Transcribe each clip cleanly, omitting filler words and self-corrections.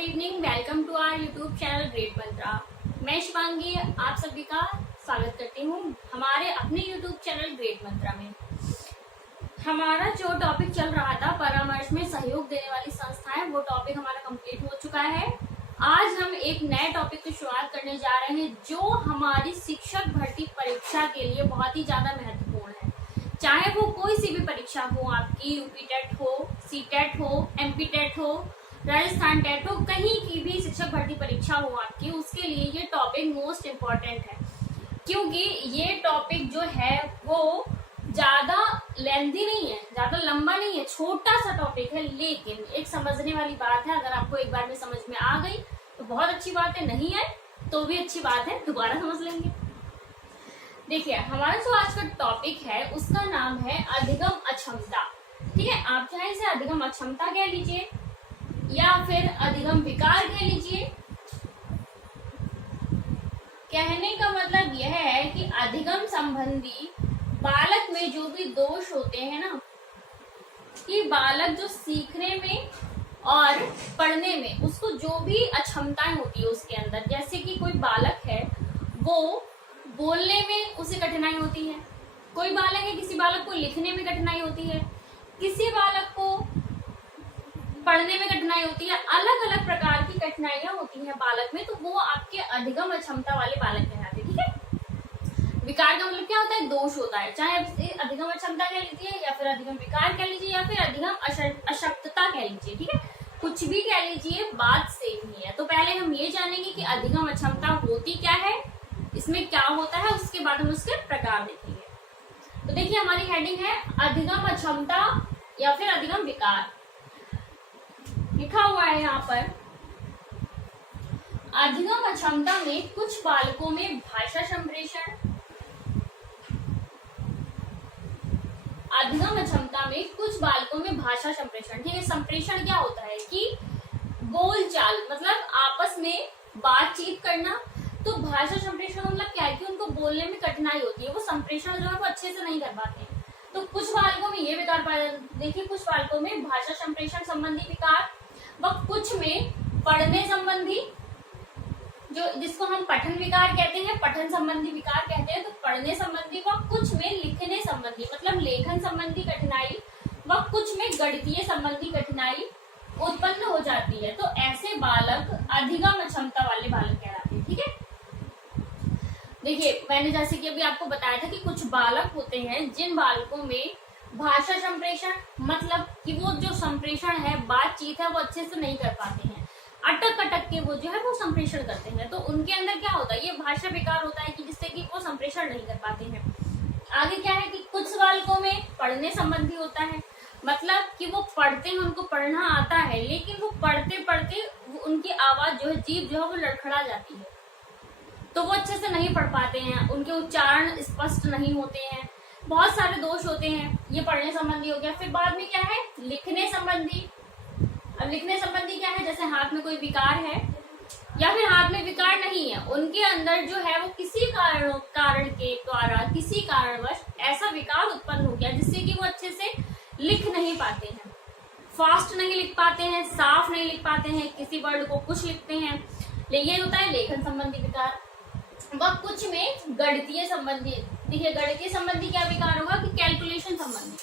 Good evening, welcome to our YouTube channel great Mantra. मैं शिवांगी आप सभी का स्वागत करती हूँ हमारे अपने यूट्यूब चैनल ग्रेट मंत्रा में। हमारा जो टॉपिक चल रहा था परामर्श में सहयोग देने वाली संस्थाएं, वो टॉपिक हमारा कंप्लीट हो चुका है। आज हम एक नए टॉपिक की शुरुआत करने जा रहे हैं जो हमारी शिक्षक भर्ती परीक्षा के लिए बहुत ही ज्यादा महत्वपूर्ण है। चाहे वो कोई सी भी परीक्षा हो, आपकी यूपी टेट हो, सी टेट हो, एमपी टेट हो, राजस्थान टेट हो, कहीं की भी शिक्षक भर्ती परीक्षा हो आपकी, उसके लिए ये टॉपिक मोस्ट इम्पोर्टेंट है। क्योंकि ये टॉपिक जो है वो ज्यादा लेंथी नहीं है, ज्यादा लंबा नहीं है, छोटा सा टॉपिक है, लेकिन एक समझने वाली बात है। अगर आपको एक बार में समझ में आ गई तो बहुत अच्छी बात है, नहीं है तो भी अच्छी बात है, दोबारा समझ लेंगे। देखिए, हमारा जो आज का टॉपिक है उसका नाम है अधिगम अक्षमता। ठीक है, आप चाहे इसे अधिगम अक्षमता कह लीजिए या फिर अधिगम विकार कह लीजिए। कहने का मतलब यह है कि अधिगम संबंधी बालक में जो भी दोष होते हैं ना, कि बालक जो सीखने में और पढ़ने में उसको जो भी अक्षमताएं होती है उसके अंदर, जैसे कि कोई बालक है वो बोलने में उसे कठिनाई होती है, कोई बालक है किसी बालक को लिखने में कठिनाई होती है, किसी बालक को पढ़ने में कठिनाई होती है, अलग अलग प्रकार की कठिनाइयां होती हैं बालक में, तो वो आपके अधिगम अक्षमता वाले बालक कहलाते हैं। ठीक है, विकार का मतलब क्या होता है? दोष होता है। चाहे आप इसे अधिगम अक्षमता कह लीजिए या फिर अधिगम विकार कह लीजिए या फिर अधिगम अशक्तता कह लीजिए। ठीक है, कुछ भी कह लीजिए, बात सेम ही है। तो पहले हम ये जानेंगे कि अधिगम अक्षमता होती क्या है, इसमें क्या होता है, उसके बाद हम उसके प्रकार देखेंगे। तो देखिए, हमारी हेडिंग है अधिगम अक्षमता या फिर अधिगम विकार। लिखा हुआ है यहाँ पर, अधिगम अक्षमता में कुछ बालकों में भाषा संप्रेषण, अधिगम अक्षमता में कुछ बालकों में भाषा संप्रेषण। ठीक है, संप्रेषण क्या होता है कि बोलचाल, मतलब आपस में बातचीत करना। तो भाषा संप्रेषण मतलब क्या है कि उनको बोलने में कठिनाई होती है, वो संप्रेषण जो है वो अच्छे से नहीं कर पाते हैं। तो कुछ बालकों में ये विकार पाया जाता है। देखिए, कुछ बालकों में भाषा संप्रेषण संबंधी विकार व कुछ में पढ़ने संबंधी, जो जिसको हम पठन विकार कहते हैं, पठन संबंधी विकार कहते हैं, तो पढ़ने संबंधी, व कुछ में लिखने संबंधी मतलब लेखन संबंधी कठिनाई, व कुछ में गणितीय संबंधी कठिनाई उत्पन्न हो जाती है। तो ऐसे बालक अधिगम अक्षमता वाले बालक कहलाते हैं। ठीक है, देखिए, मैंने जैसे कि अभी आपको बताया था कि कुछ बालक होते हैं जिन बालकों में भाषा संप्रेषण, मतलब कि वो जो संप्रेषण है, बातचीत है, वो अच्छे से नहीं कर पाते हैं, अटक अटक के वो जो है वो संप्रेषण करते हैं। तो उनके अंदर क्या होता है, ये भाषा विकार होता है कि जिससे कि वो संप्रेषण नहीं कर पाते हैं। आगे क्या है कि कुछ बालकों में पढ़ने संबंधी होता है, मतलब कि वो पढ़ते हैं, उनको पढ़ना आता है, लेकिन वो पढ़ते पढ़ते उनकी आवाज जो है, जीभ जो है वो लड़खड़ा जाती है, तो वो अच्छे से नहीं पढ़ पाते हैं, उनके उच्चारण स्पष्ट नहीं होते हैं, बहुत सारे दोष होते हैं। ये पढ़ने संबंधी हो गया। फिर बाद में क्या है, लिखने संबंधी। अब लिखने संबंधी क्या है, जैसे हाथ में कोई विकार है या फिर हाथ में विकार नहीं है, उनके अंदर जो है वो किसी कारण के द्वारा, किसी कारणवश ऐसा विकार उत्पन्न हो गया जिससे कि वो अच्छे से लिख नहीं पाते हैं, फास्ट नहीं लिख पाते हैं, साफ नहीं लिख पाते हैं, किसी वर्ड को कुछ लिखते हैं। ये होता है लेखन संबंधी विकार। वह कुछ में गणितीय संबंधी। देखिए, गणितीय संबंधी क्या विकार होगा कि कैलकुलेशन संबंधी,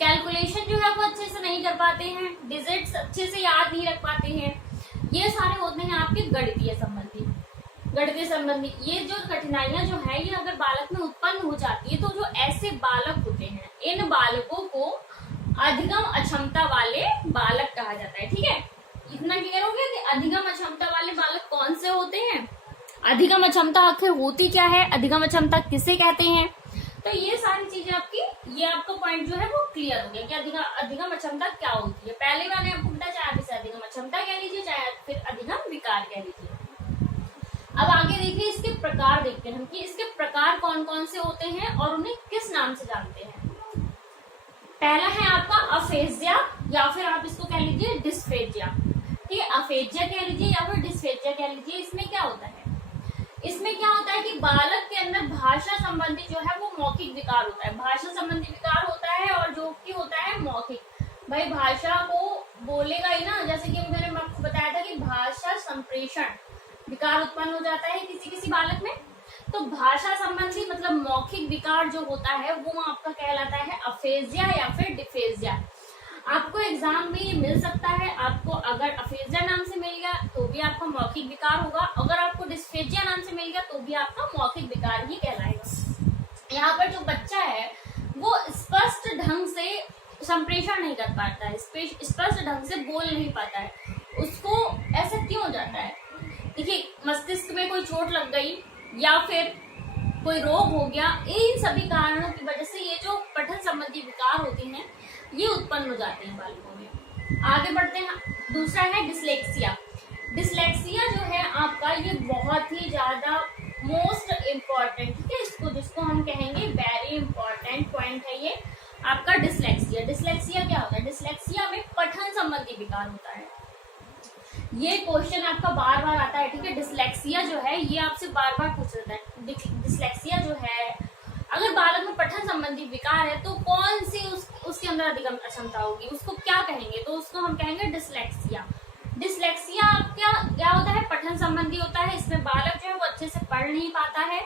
कैलकुलेशन जो है वो अच्छे से नहीं कर पाते हैं, डिजिट्स अच्छे से याद नहीं रख पाते हैं, ये सारे होते हैं आपके गणितीय संबंधी। गणितीय संबंधी ये जो कठिनाइयां जो है, ये अगर बालक में उत्पन्न हो जाती है, तो जो ऐसे बालक होते हैं, इन बालकों को अधिगम अक्षमता वाले बालक कहा जाता है। ठीक है, इतना क्लियर हो गया कि अधिगम अक्षमता वाले बालक कौन से होते हैं, अधिगम अक्षमता आखिर होती क्या है, अधिगम अक्षमता किसे कहते हैं। तो ये सारी चीजें आपकी, ये आपका पॉइंट जो है वो क्लियर हो गया कि अधिगम अक्षमता क्या होती है। पहले मैंने आपको बताया, चाहे आप इसे अधिगम अक्षमता कह लीजिए, चाहे फिर अधिगम विकार कह लीजिए। अब आगे देखिए, इसके प्रकार देखते हैं कि इसके प्रकार कौन कौन से होते हैं और उन्हें किस नाम से जानते हैं। पहला है आपका अफेजिया या फिर आप इसको कह लीजिए डिस्फेजिया। ठीक है, अफेजिया कह लीजिए या फिर डिस्फेजिया कह लीजिए। इसमें क्या होता है, इसमें क्या होता है कि बालक के अंदर भाषा संबंधी जो है वो मौखिक विकार होता है, भाषा संबंधी विकार होता है, और जो कि होता है मौखिक। भाई भाषा को बोलेगा ही ना, जैसे कि मैंने आपको बताया था कि संप्रेषण विकार उत्पन्न हो जाता है किसी किसी बालक में। तो भाषा संबंधी मतलब मौखिक विकार जो होता है वो आपका कहलाता है अफेजिया या फिर डिफेजिया। आपको एग्जाम में ये मिल सकता है, आपको अगर अफेजिया नाम से मिल गया तो भी आपका मौखिक विकार होगा, अगर आपको डिस्फेजिया नाम से मिल गया तो भी आपका मौखिक विकार ही कहलाएगा। यहाँ पर जो बच्चा है वो स्पष्ट ढंग से संप्रेषण नहीं कर पाता है, स्पष्ट ढंग से बोल नहीं पाता है, उसको ऐसा क्यों हो जाता है? देखिए, मस्तिष्क में कोई चोट लग गई या फिर कोई रोग हो गया, इन सभी कारणों की वजह से ये जो पठन संबंधी विकार होते हैं ये उत्पन्न हो जाते हैं बालकों में। आगे बढ़ते हैं, दूसरा है डिसलेक्सिया। डिसलेक्सिया जो है आपका ये बहुत ही ज्यादा मोस्ट इम्पॉर्टेंट, ठीक है, इसको जिसको हम कहेंगे वेरी इंपॉर्टेंट पॉइंट है ये आपका डिसलेक्सिया। डिसलेक्सिया क्या होता है? डिसलेक्सिया में पठन संबंधी विकार होता है। ये क्वेश्चन आपका बार बार आता है, ठीक है। डिसलेक्सिया जो है ये आपसे बार बार पूछ लेता है। डिसलेक्सिया जो है अगर बालक में पठन संबंधी विकार है तो कौन सी उसके अंदर अधिगम अक्षमता होगी, उसको क्या कहेंगे? तो उसको हम कहेंगे डिसलेक्सिया। डिसलेक्सिया क्या होता है? पठन संबंधी होता है। इसमें बालक जो है वो अच्छे से पढ़ नहीं पाता है,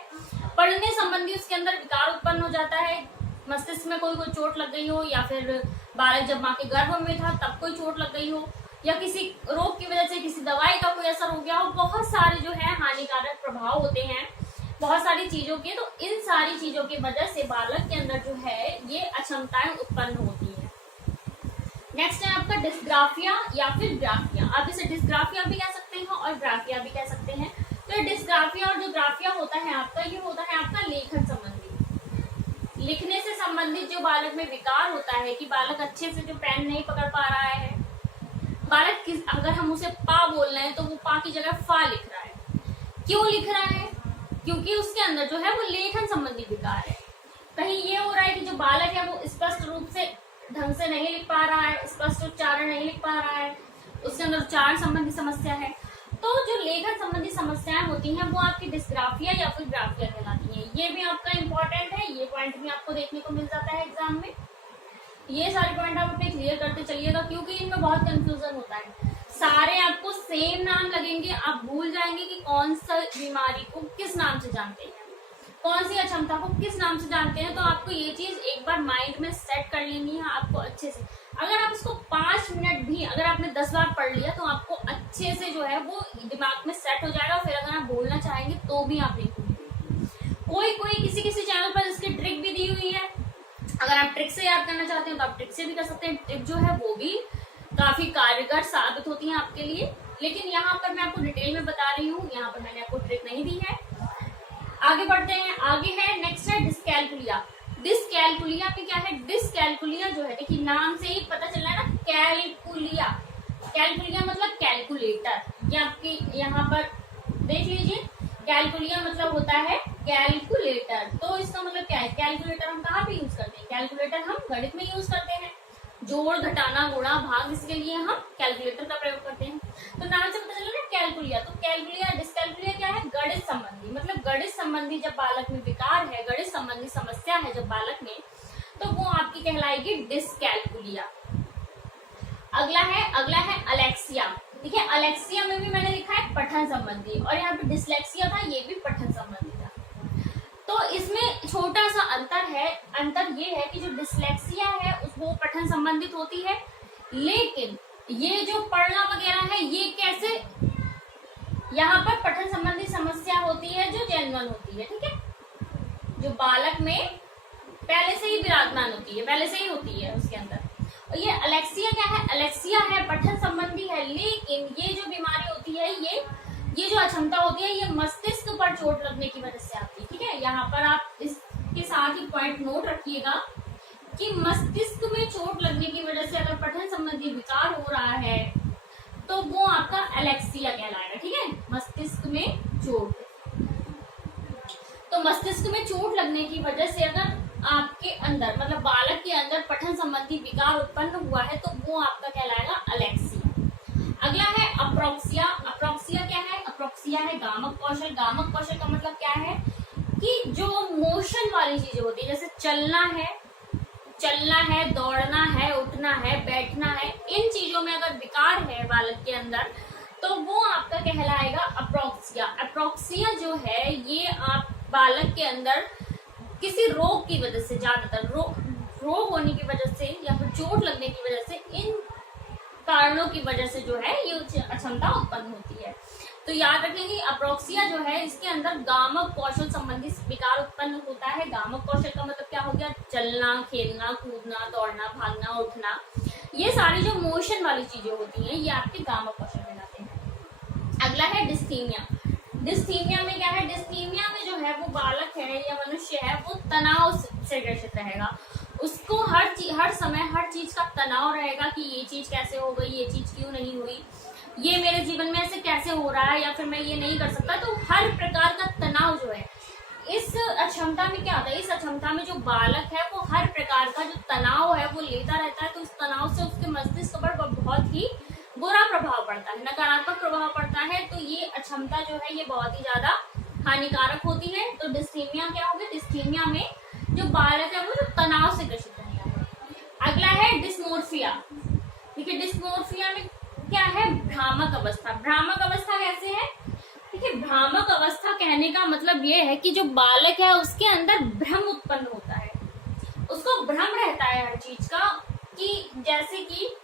पढ़ने संबंधी उसके अंदर विकार उत्पन्न हो जाता है। मस्तिष्क में कोई चोट लग गई हो या फिर बालक जब माँ के गर्भ में था तब कोई चोट लग गई हो या किसी रोग की वजह से किसी दवाई का कोई असर हो गया हो, बहुत सारे जो है हानिकारक प्रभाव होते हैं बहुत सारी चीजों के। तो इन सारी चीजों की वजह से बालक के अंदर जो है ये अक्षमताएं उत्पन्न होती है। नेक्स्ट है आपका डिस्ग्राफिया या फिर ग्राफिया। आप इसे डिस्ग्राफिया भी कह सकते हैं और ग्राफिया भी कह सकते हैं। तो डिस्ग्राफिया और जो ग्राफिया होता है आपका, ये होता है आपका लेखन संबंधी, लिखने से संबंधित जो बालक में विकार होता है कि बालक अच्छे से जो पेन नहीं पकड़ पा रहा है, बालक अगर हम उसे पा बोल रहे हैं तो वो पा की जगह फा लिख रहा है। क्यों लिख रहा है? क्योंकि उसके अंदर जो है वो लेखन संबंधी विकार है। कहीं ये हो रहा है कि जो बालक है वो स्पष्ट रूप से ढंग से नहीं लिख पा रहा है, स्पष्ट उच्चारण नहीं लिख पा रहा है, उसके अंदर उच्चारण संबंधी समस्या है। तो जो लेखन संबंधी समस्याएं होती हैं वो आपकी डिस्ग्राफिया या फिर ग्राफिया कहलाती हैं। ये भी आपका इंपॉर्टेंट है, ये पॉइंट भी आपको देखने को मिल जाता है एग्जाम में। ये सारे पॉइंट आप अपने क्लियर करते चलिएगा क्योंकि इनमें बहुत कंफ्यूजन होता है। सारे आपको सेम नाम लगेंगे, आप भूल जाएंगे कि कौन सा बीमारी को किस नाम से जानते हैं, कौन सी अक्षमता को किस नाम से जानते हैं। तो आपको ये चीज एक बार माइंड में सेट कर लेनी है आपको अच्छे से। अगर आप इसको 5 मिनट भी अगर आपने 10 बार पढ़ लिया तो आपको अच्छे से जो है वो दिमाग में सेट हो जाएगा। फिर अगर आप बोलना चाहेंगे तो भी आप नहीं भूलेंगे। कोई किसी चैनल पर इसकी ट्रिक भी दी हुई है, अगर आप ट्रिक से याद करना चाहते हैं तो आप ट्रिक से भी कर सकते हैं। ट्रिक जो है वो भी काफी कारगर साबित होती है आपके लिए, लेकिन यहाँ पर मैं आपको डिटेल में बता रही हूँ, यहाँ पर मैंने आपको ट्रिक नहीं दी है। आगे बढ़ते हैं, आगे है नेक्स्ट है डिस्कैलकुलिया। डिस्कैलकुलिया में क्या है? डिस्कैलकुलिया जो है देखिए नाम से ही पता चल रहा है ना, कैलकुलिया। कैलकुलिया मतलब कैलकुलेटर। ये आपकी यहाँ पर देख लीजिए, कैलकुलिया मतलब होता है कैलकुलेटर। तो इसका मतलब क्या है? कैलकुलेटर हम कहाँ पे यूज करते हैं? कैलकुलेटर हम गणित में यूज करते हैं, जोड़ घटाना गुणा भाग, इसके लिए हम कैलकुलेटर का प्रयोग करते हैं। तो नाम से पता चला ना कैलकुलिया। तो कैलकुलिया डिस्कैलकुलिया क्या है? गणित संबंधी, मतलब गणित संबंधी जब बालक में विकार है, गणित संबंधी समस्या है जब बालक में, तो वो आपकी कहलाएगी डिस्कैलकुलिया। अगला है अलेक्सिया। देखिए अलेक्सिया में भी मैंने लिखा है पठन संबंधी और यहाँ पे डिसलेक्सिया था, ये भी पठन संबंधी था। तो इसमें छोटा सा अंतर ये है कि जो डिसलेक्सिया है वो पठन संबंधित होती है, लेकिन ये जो पढ़ना वगैरह है ये कैसे, यहाँ पर पठन संबंधी समस्या होती है जो जेन्युइन होती है, ठीक है, जो बालक में पहले से ही विराजमान होती है, पहले से ही होती है उसके अंदर। और ये अलेक्सिया क्या है? अलेक्सिया है पठन संबंधी है, लेकिन ये जो बीमारी होती है ये जो अक्षमता होती है ये मस्तिष्क पर चोट लगने की वजह से आती है, ठीक है। यहाँ पर आप इसके साथ ही पॉइंट नोट रखिएगा कि मस्तिष्क में चोट लगने की वजह से अगर पठन संबंधी विकार हो रहा है तो वो आपका अलेक्सिया कहलाएगा, ठीक है। मस्तिष्क में चोट, तो मस्तिष्क में चोट लगने की वजह से अगर आपके अंदर मतलब बालक के अंदर पठन संबंधी विकार उत्पन्न हुआ है तो वो आपका कहलाएगा अलेक्सिया। अगला है अप्रोक्सिया। अप्रोक्सिया क्या है? अप्रोक्सिया है गामक कौशल। गामक कौशल का मतलब क्या है कि जो मोशन वाली चीजें होती है, जैसे चलना है, दौड़ना है, उठना है, बैठना है, इन चीजों में अगर विकार है बालक के अंदर तो वो आपका कहलाएगा अप्रोक्सिया। अप्रोक्सिया जो है ये आप बालक के अंदर किसी रोग की वजह से, ज्यादातर रोग होने की वजह से या फिर चोट लगने की वजह से, इन कारणों की वजह से जो है ये अक्षमता उत्पन्न होती है। तो याद रखेंगे अप्रोक्सिया जो है इसके अंदर गामक कौशल संबंधी विकार उत्पन्न होता है। गामक कौशल का मतलब क्या हो गया? चलना, खेलना, कूदना, दौड़ना, भागना, उठना, ये सारी जो मोशन वाली चीजें होती हैं ये आपके गामक कौशल कहलाते हैं। अगला है डिस्थीमिया। डिस्थीमिया में क्या है? डिस्थीमिया में जो है वो बालक है या मनुष्य है वो तनाव से ग्रसित रहेगा। उसको हर समय हर चीज का तनाव रहेगा कि ये चीज कैसे हो गई, ये चीज क्यों नहीं हुई, ये मेरे जीवन में ऐसे कैसे हो रहा है, या फिर मैं ये नहीं कर सकता। तो हर प्रकार का तनाव जो है इस अक्षमता में क्या होता है? इस अक्षमता में जो बालक है वो हर प्रकार का जो तनाव है वो लेता रहता है। तो उस तनाव से उसके मस्तिष्क पर बहुत ही बुरा प्रभाव पड़ता है, नकारात्मक प्रभाव पड़ता है। तो ये अक्षमता जो है ये बहुत ही ज्यादा हानिकारक होती है। तो डिस्थीमिया क्या होगी? डिस्थीमिया में जो बालक है वो जो तनाव से ग्रसित रहता है। अगला है डिस्मोर्फिया। ठीक है, डिस्मोर्फिया में क्या है? भ्रामक अवस्था। भ्रामक अवस्था कैसे है? ठीक है, भ्रामक अवस्था कहने का मतलब ये है कि जो बालक है उसके अंदर भ्रम उत्पन्न होता है, उसको भ्रम रहता है हर चीज का, कि जैसे कि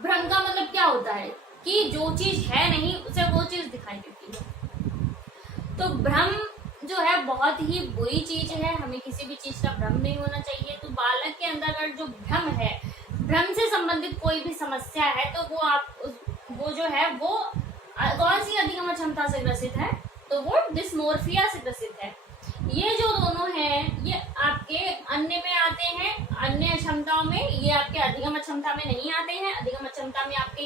भ्रम का मतलब क्या होता है कि जो चीज है नहीं उसे वो चीज दिखाई देती है। तो भ्रम जो है बहुत ही बुरी चीज है, हमें किसी भी चीज का भ्रम नहीं होना चाहिए। तो बालक के अंदर अगर जो भ्रम है, भ्रम से संबंधित कोई भी समस्या है तो वो जो है वो कौन सी अधिगम क्षमता से ग्रसित है? तो वो डिस्मोर्फिया से ग्रसित है। ये जो दोनों हैं ये आपके अन्य में आते हैं, अन्य क्षमताओं में, ये आपके अधिगम क्षमता में नहीं आते हैं। अधिगम क्षमता में आपके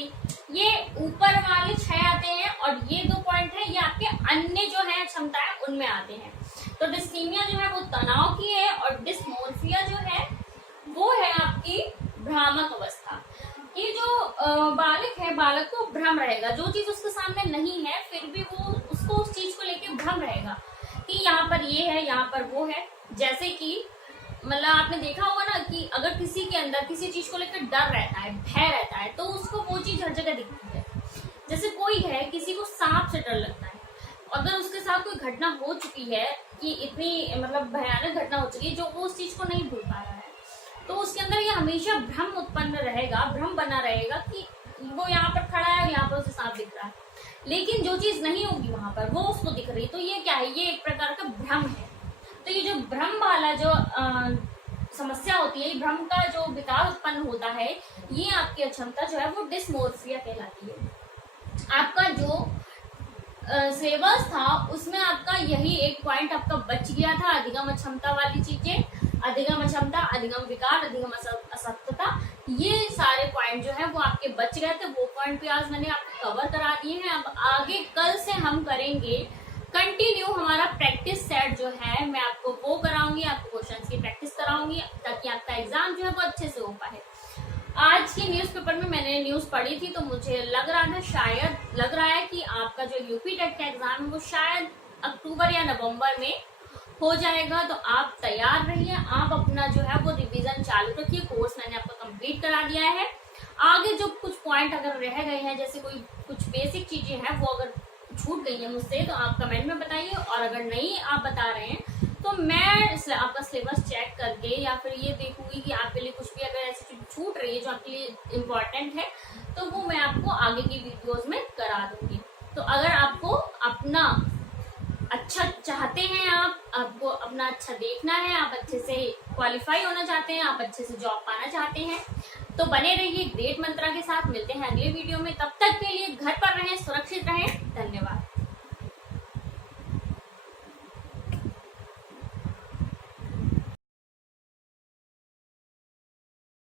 ये ऊपर वाले 6 आते हैं और ये 2 पॉइंट है ये आपके अन्य जो है क्षमताएं उनमें आते हैं। तो डिस्थीमिया जो है वो तनाव की है और डिस्मोर्फिया जो है वो है आपकी भ्रामक अवस्था। ये जो बालक है, बालक को भ्रम रहेगा, जो चीज उसके सामने नहीं है फिर भी वो उसको उस चीज को लेके भ्रम रहेगा कि यहाँ पर ये है, यहाँ पर वो है। जैसे कि मतलब आपने देखा होगा ना कि अगर किसी के अंदर किसी चीज को लेकर डर रहता है, भय रहता है, तो उसको वो चीज हर जगह दिखती है। जैसे कोई है, किसी को सांप से डर लगता है, अगर उसके साथ कोई घटना हो चुकी है कि इतनी मतलब भयानक घटना हो चुकी है जो वो उस चीज को नहीं भूल पा रहा है, तो उसके अंदर ये हमेशा भ्रम उत्पन्न रहेगा, भ्रम बना रहेगा कि वो यहाँ पर खड़ा है और यहाँ पर उसे सांप दिख रहा है, लेकिन जो चीज नहीं होगी वहां पर वो उसको दिख रही है। तो ये क्या है? ये एक प्रकार का भ्रम है। तो ये जो भ्रम वाला जो समस्या होती है, भ्रम का जो विकार उत्पन्न होता है, ये आपकी अक्षमता जो है वो डिस्मोर्फिया कहलाती है। आपका जो सिलेबस था उसमें आपका यही एक पॉइंट आपका बच गया था, अधिगम क्षमता वाली चीजें, अधिगम क्षमता, अधिगम विकार, अधिगम असक्तता, ये सारे पॉइंट जो है वो आपके बच गए थे। वो पॉइंट भी आज मैंने आपको कवर करा दिए हैं। अब आगे कल से हम करेंगे कंटिन्यू हमारा प्रैक्टिस सेट जो है, मैं आपको वो कराऊंगी, आपको क्वेश्चंस की प्रैक्टिस कराऊंगी ताकि आपका एग्जाम जो है वो अच्छे से हो पाए। आज के न्यूज़पेपर में मैंने न्यूज पढ़ी थी तो मुझे लग रहा था, शायद लग रहा है कि आपका जो यूपी टेट का एग्जाम है वो शायद अक्टूबर या नवंबर में हो जाएगा। तो आप तैयार रहिए, आप अपना जो है वो रिवीजन चालू रखिए। कोर्स मैंने आपको कंप्लीट करा दिया है। आगे जो कुछ पॉइंट अगर रह गए हैं, जैसे कोई कुछ बेसिक चीजें हैं वो अगर छूट गई है मुझसे तो आप कमेंट में बताइए, और अगर नहीं आप बता रहे हैं तो मैं आपका सिलेबस चेक करके या फिर ये देखूंगी कि आपके लिए कुछ भी अगर ऐसी चीज छूट रही है जो आपके लिए इम्पोर्टेंट है तो वो मैं आपको आगे की वीडियोस में करा दूंगी। तो अगर आपको अपना अच्छा चाहते हैं, आपको अपना अच्छा देखना है, आप अच्छे से क्वालिफाई होना चाहते हैं, आप अच्छे से जॉब पाना चाहते हैं, तो बने रहिए ग्रेट मंत्रा के साथ। मिलते हैं अगले वीडियो में, तब तक के लिए घर पर